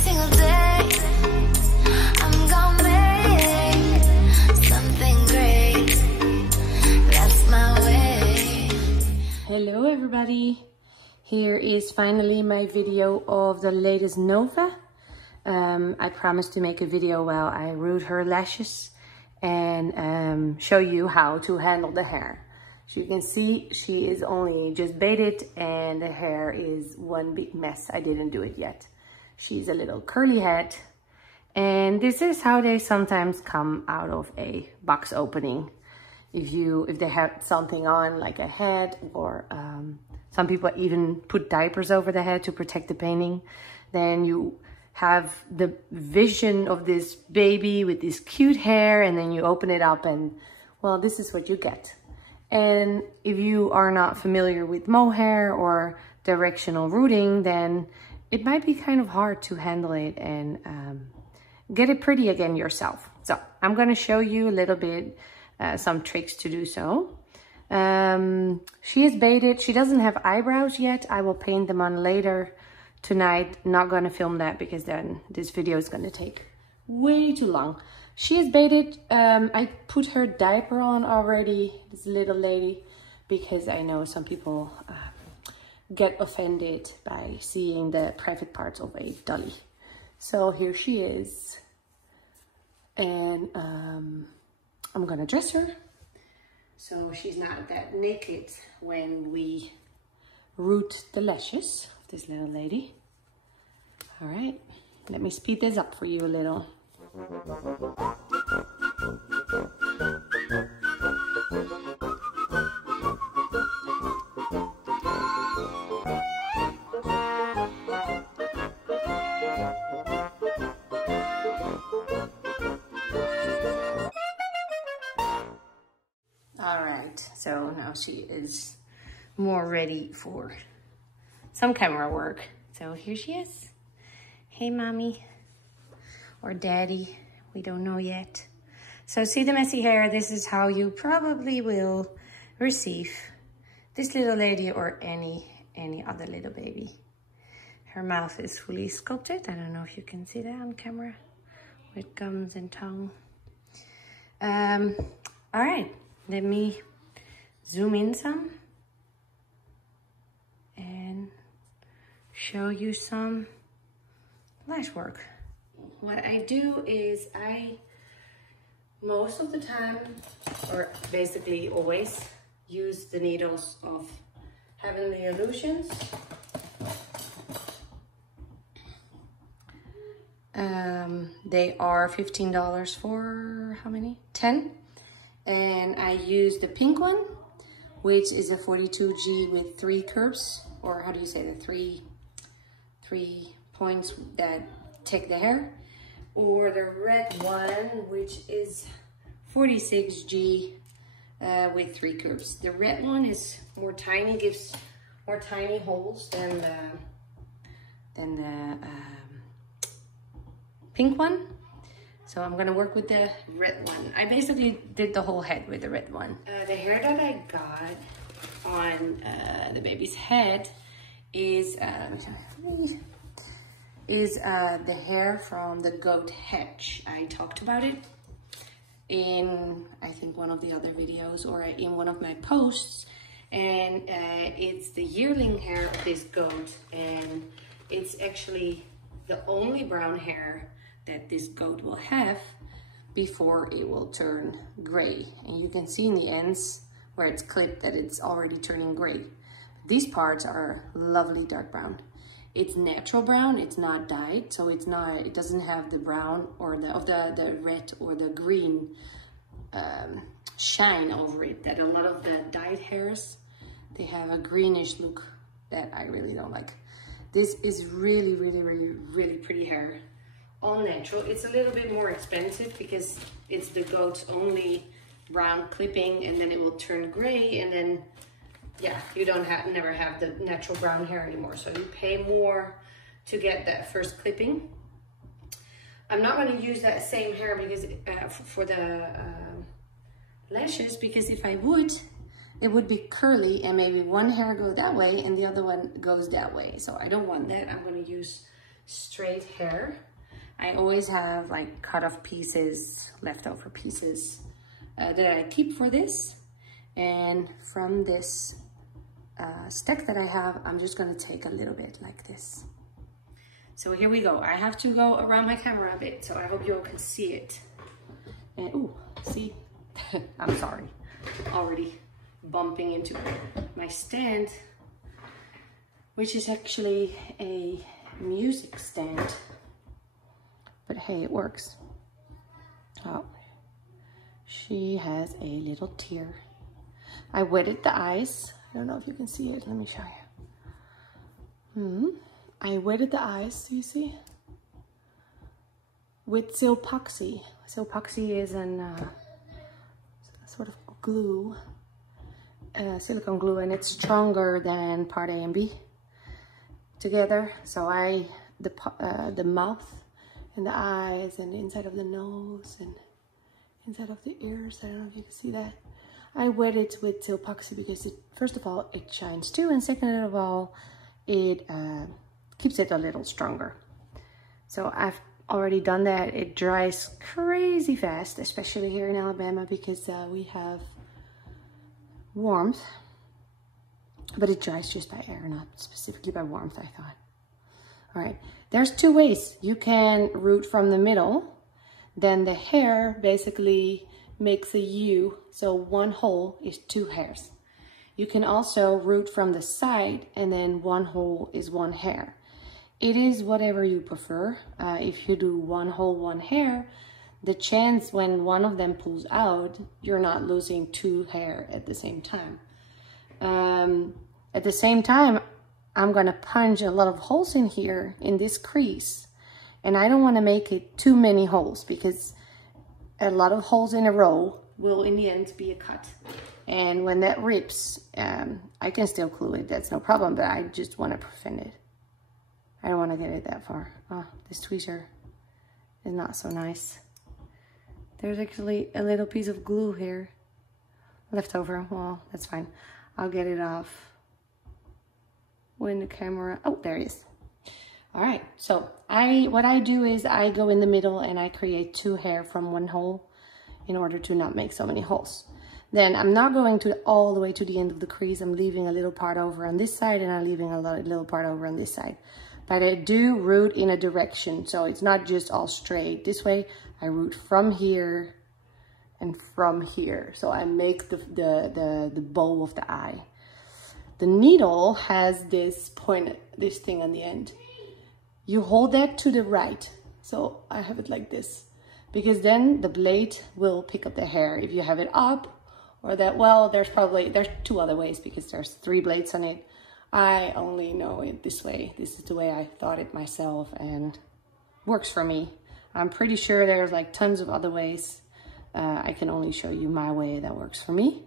single day I'm gonna make something great. That's my way. Hello everybody. Here is finally my video of the latest Nova. I promised to make a video while I root her lashes and show you how to handle the hair. So you can see she is only just baited and the hair is one big mess. I didn't do it yet. She's a little curly head, and this is how they sometimes come out of a box opening. If they have something on like a head, or some people even put diapers over the head to protect the painting, then you have the vision of this baby with this cute hair, and then you open it up and, well, this is what you get. And if you are not familiar with mohair or directional rooting, then it might be kind of hard to handle it and get it pretty again yourself. So I'm going to show you a little bit some tricks to do so. She is baited. She doesn't have eyebrows yet. I will paint them on later tonight. Not going to film that because then this video is going to take way too long. She is baited. I put her diaper on already, this little lady, because I know some people get offended by seeing the private parts of a dolly. So here she is, and I'm gonna dress her so she's not that naked when we root the lashes of this little lady. All right, let me speed this up for you a little. All right, so now she is more ready for some camera work. So here she is. Hey, mommy. Or daddy, we don't know yet. So see the messy hair? This is how you probably will receive this little lady or any other little baby. Her mouth is fully sculpted. I don't know if you can see that on camera with gums and tongue. All right, let me zoom in some and show you some lash work. What I do is most of the time, or basically always, use the needles of Heavenly Illusions. They are $15 for how many? 10. And I use the pink one, which is a 42G with 3 curves, or how do you say the three points that take the hair. Or the red one, which is 46G with 3 curves. The red one is more tiny, gives more tiny holes than the pink one. So I'm gonna work with the red one. I basically did the whole head with the red one. The hair that I got on the baby's head is the hair from the goat hedge. I talked about it in, I think, one of the other videos or in one of my posts. And it's the yearling hair of this goat. And it's actually the only brown hair that this goat will have before it will turn gray. And you can see in the ends where it's clipped that it's already turning gray. These parts are lovely dark brown. It's natural brown, it's not dyed, so it doesn't have the brown or the red or the green shine over it that a lot of the dyed hairs, they have a greenish look that I really don't like. This is really, really, really, really pretty hair, all natural. It's a little bit more expensive because it's the goat's only brown clipping, and then it will turn gray, and then yeah, you never have the natural brown hair anymore. So you pay more to get that first clipping. I'm not going to use that same hair because for the lashes, because if I would, it would be curly and maybe one hair go that way and the other one goes that way. So I don't want that. I'm going to use straight hair. I always have like cut off pieces, leftover pieces that I keep for this. And from this stack that I have, I'm just gonna take a little bit like this. So here we go. I have to go around my camera a bit, so I hope you all can see it. And ooh, see? I'm sorry, already bumping into my stand, which is actually a music stand. But hey, it works. Oh, she has a little tear. I wetted the eyes. I don't know if you can see it. Let me show you. I wetted the eyes, do you see? With Silicone. Silicone is a sort of glue, silicone glue, and it's stronger than part A and B together. So the mouth and the eyes and the inside of the nose and inside of the ears, I don't know if you can see that. I wet it with Silicone because first of all, it shines too, and second of all, it keeps it a little stronger. So I've already done that. It dries crazy fast, especially here in Alabama because we have warmth, but it dries just by air, not specifically by warmth, I thought. All right, there's two ways. You can root from the middle, then the hair basically makes a U, so one hole is two hairs. You can also root from the side, and then one hole is one hair. It is whatever you prefer. If you do one hole, one hair, the chance when one of them pulls out, you're not losing two hair at the same time. At the same time, I'm gonna punch a lot of holes in here in this crease, and I don't wanna make it too many holes because a lot of holes in a row will in the end be a cut. And when that rips, I can still glue it, that's no problem, but I just wanna prevent it. I don't wanna get it that far. Oh, this tweezer is not so nice. There's actually a little piece of glue here left over. Well, that's fine. I'll get it off when the camera, oh, there it is. All right, so what I do is I go in the middle and I create two hair from one hole in order to not make so many holes. Then I'm not going all the way to the end of the crease. I'm leaving a little part over on this side and I'm leaving a little part over on this side. But I do root in a direction, so it's not just all straight. This way, I root from here and from here. So I make the bow of the eye. The needle has this point, this thing on the end. You hold that to the right. So I have it like this, because then the blade will pick up the hair. If you have it up or that, well, there's two other ways because there's 3 blades on it. I only know it this way. This is the way I thought it myself and works for me. I'm pretty sure there's like tons of other ways. I can only show you my way that works for me,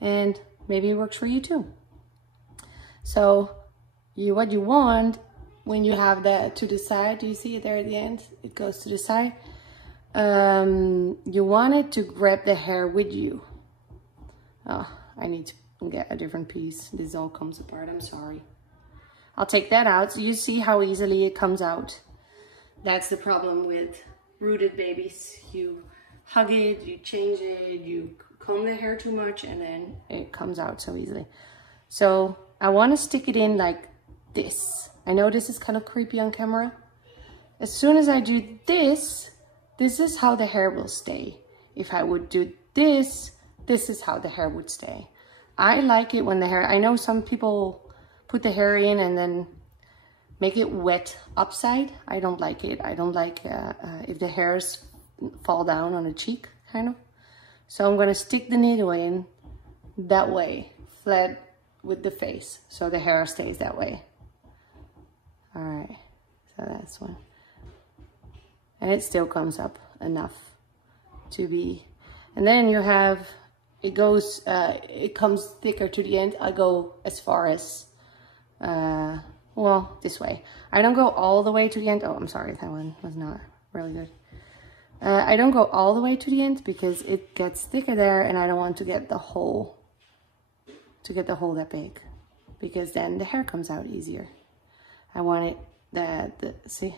and maybe it works for you too. So what you want when you have that to the side, do you see it there at the end? It goes to the side. You want it to grab the hair with you. Oh, I need to get a different piece. This all comes apart, I'm sorry. I'll take that out. So you see how easily it comes out. That's the problem with rooted babies. You hug it, you change it, you comb the hair too much, and then it comes out so easily. So I want to stick it in like this. I know this is kind of creepy on camera. As soon as I do this, this is how the hair will stay. If I would do this, this is how the hair would stay. I like it when the hair, I know some people put the hair in and then make it wet upside. I don't like it. I don't like if the hairs fall down on a cheek, kind of. So I'm gonna stick the needle in that way, flat with the face, so the hair stays that way. All right, so that's one. And it still comes up enough to be, and then you have, it goes, it comes thicker to the end. I go as far as, well, this way. I don't go all the way to the end. Oh, I'm sorry, that one was not really good. I don't go all the way to the end because it gets thicker there, and I don't want to get the hole, that big, because then the hair comes out easier. I want it see?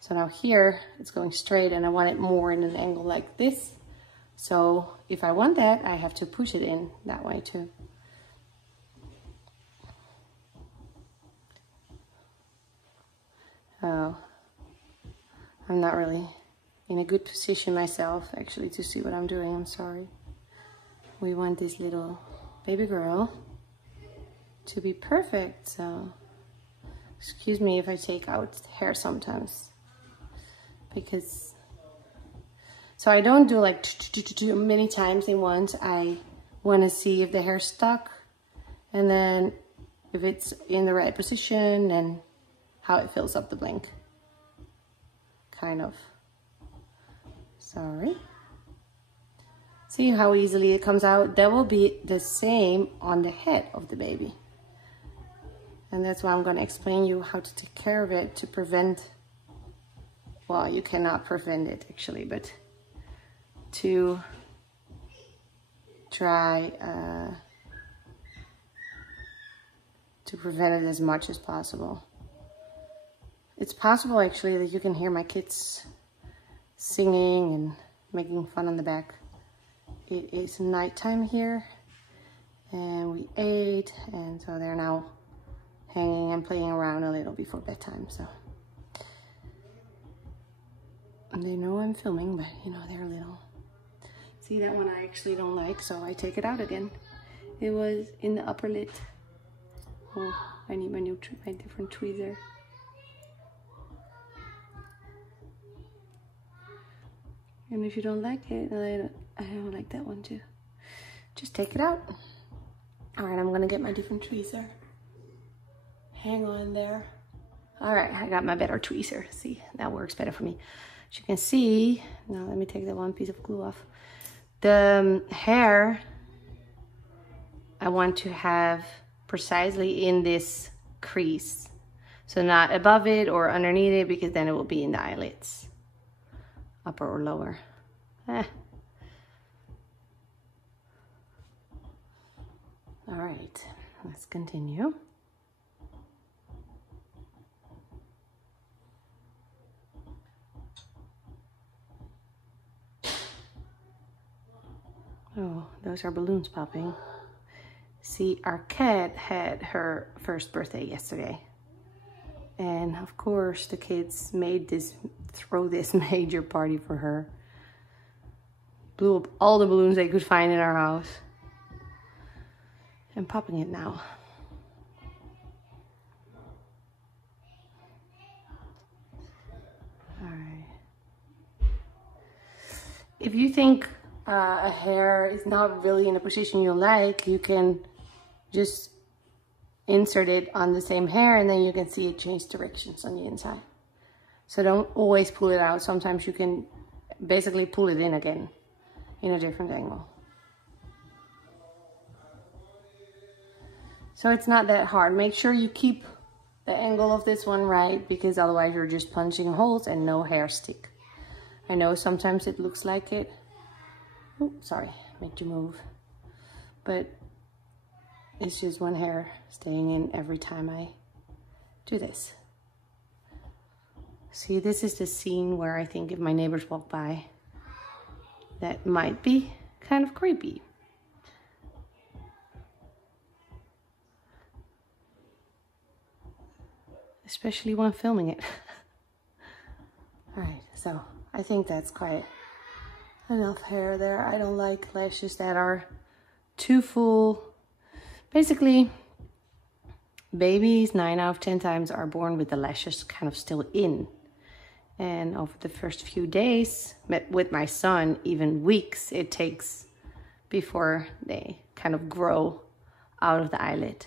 So now here it's going straight and I want it more in an angle like this. So if I want that, I have to push it in that way too. Oh, I'm not really in a good position myself actually to see what I'm doing. I'm sorry. We want this little baby girl to be perfect, so excuse me if I take out hair sometimes, because so I don't do like too many times in once. I want to see if the hair's stuck, and then if it's in the right position and how it fills up the blank. Kind of. Sorry. See how easily it comes out? That will be the same on the head of the baby. And that's why I'm going to explain you how to take care of it to prevent, well, you cannot prevent it actually, but to try to prevent it as much as possible. It's possible actually that you can hear my kids singing and making fun on the back. It is nighttime here and we ate, and so they're now hanging and playing around a little before bedtime. So and they know I'm filming, but you know, they're little. See, that one I actually don't like, so I take it out again. It was in the upper lid. Oh, I need my different tweezer. And if you don't like it, I don't like that one too. Just take it out. All right, I'm gonna get my different tweezer. Hang on there. All right, I got my better tweezer. See, that works better for me. As you can see, now let me take that one piece of glue off. The hair, I want to have precisely in this crease. So not above it or underneath it, because then it will be in the eyelids. Upper or lower. All right, let's continue. Oh, those are balloons popping. See, our cat had her first birthday yesterday. And of course, the kids throw this major party for her. Blew up all the balloons they could find in our house. And popping it now. All right. If you think a hair is not really in a position you like, you can just insert it on the same hair and then you can see it change directions on the inside. So don't always pull it out. Sometimes you can basically pull it in again in a different angle. So it's not that hard. Make sure you keep the angle of this one right, because otherwise you're just punching holes and no hair stick. I know sometimes it looks like it. Oh, sorry, made you move. But it's just one hair staying in every time I do this. See, this is the scene where I think if my neighbors walk by, that might be kind of creepy. Especially when filming it. All right, so I think that's quite enough hair there. I don't like lashes that are too full. Basically, babies 9 out of 10 times are born with the lashes kind of still in. And over the first few days, with my son, even weeks, it takes before they kind of grow out of the eyelid.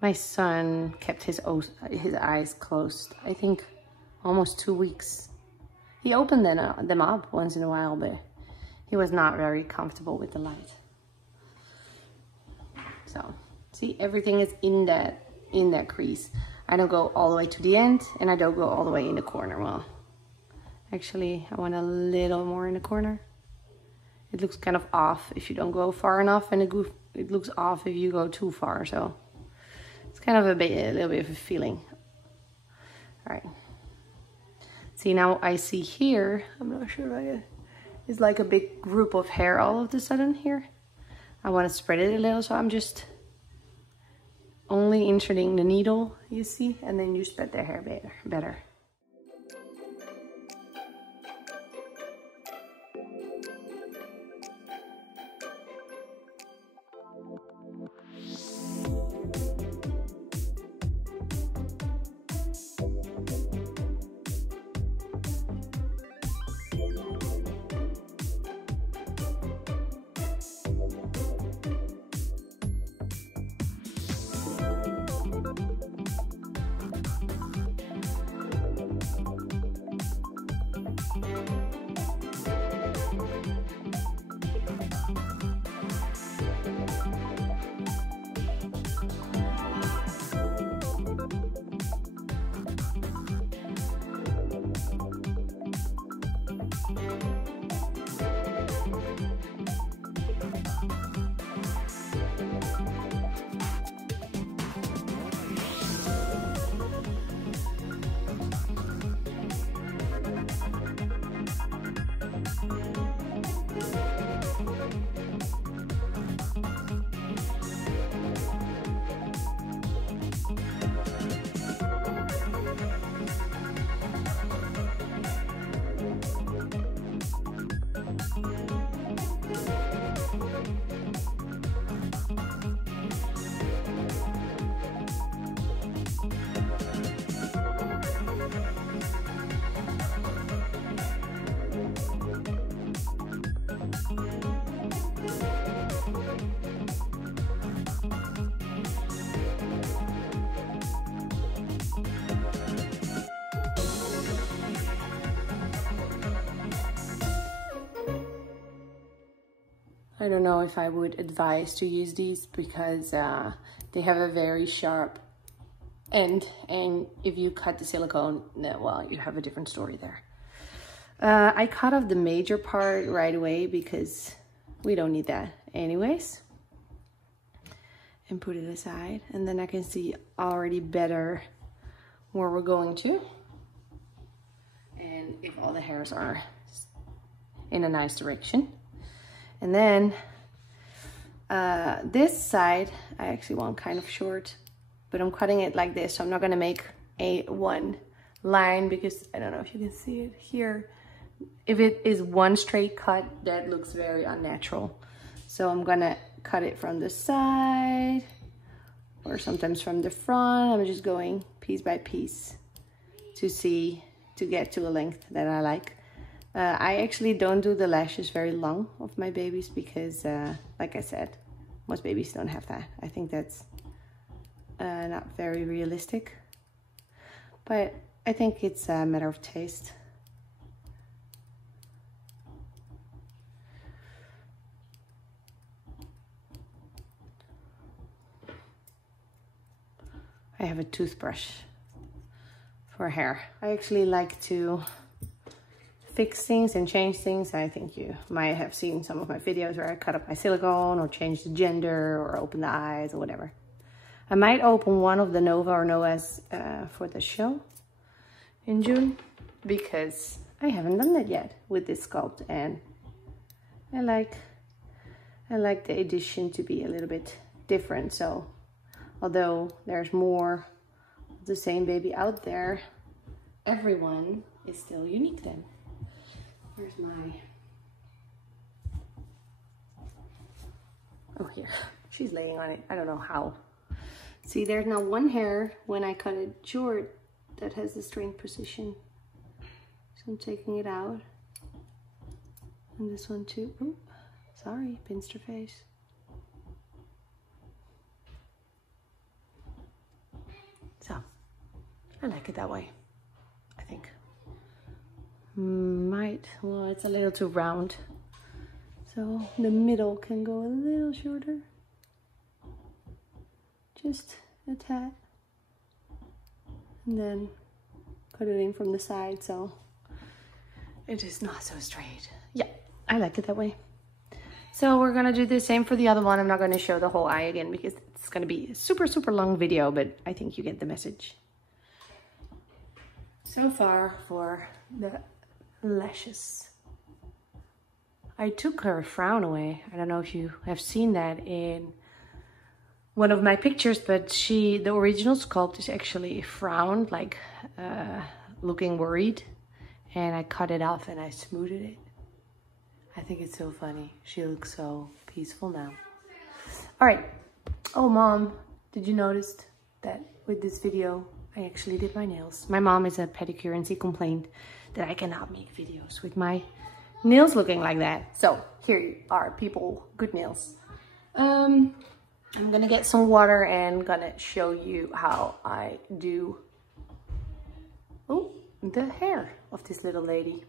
My son kept his eyes closed, I think almost 2 weeks. He opened them up once in a while, but he was not very comfortable with the light. So, see, everything is in that crease. I don't go all the way to the end, and I don't go all the way in the corner. Well, actually, I want a little more in the corner. It looks kind of off if you don't go far enough, and it looks off if you go too far. So kind of a little bit of a feeling. All right. See, now I see here, I'm not sure if I get, it's like a big group of hair all of a sudden here. I want to spread it a little, so I'm just only inserting the needle, you see, and then you spread the hair better. I don't know if I would advise to use these because they have a very sharp end, and if you cut the silicone, well, you have a different story there. I cut off the major part right away because we don't need that anyways, and put it aside, and then I can see already better where we're going to, and if all the hairs are in a nice direction. And then this side, I actually want kind of short, but I'm cutting it like this. So I'm not gonna make one line because I don't know if you can see it here. If it is one straight cut, that looks very unnatural. So I'm gonna cut it from the side or sometimes from the front. I'm just going piece by piece to get to a length that I like. I actually don't do the lashes very long of my babies because, like I said, most babies don't have that. I think that's not very realistic, but I think it's a matter of taste. I have a toothbrush for hair. I actually like to fix things and change things. I think you might have seen some of my videos where I cut up my silicone or change the gender or open the eyes or whatever. I might open one of the Nova or Noahs for the show in June because I haven't done that yet with this sculpt, and I like the edition to be a little bit different. So although there's more of the same baby out there, everyone is still unique then. Where's my... Oh, here. She's laying on it. I don't know how. See, there's now one hair when I cut it short that has the strange position. So I'm taking it out. And this one too. Ooh, sorry, pinched her face. So, I like it that way, I think. Well, it's a little too round, so the middle can go a little shorter, just a tad, and then cut it in from the side so it is not so straight. Yeah, I like it that way. So we're gonna do the same for the other one. I'm not gonna show the whole eye again because it's gonna be a super, super long video, but I think you get the message. So far for the lashes. I took her frown away. I don't know if you have seen that in one of my pictures, but the original sculpt is actually frowned, like looking worried. And I cut it off and I smoothed it. I think it's so funny. She looks so peaceful now. All right. Oh, Mom, did you notice that with this video, I actually did my nails? My mom is a pedicure and she complained that I cannot make videos with my nails looking like that. So here are people, good nails. I'm gonna get some water and gonna show you how I do the hair of this little lady.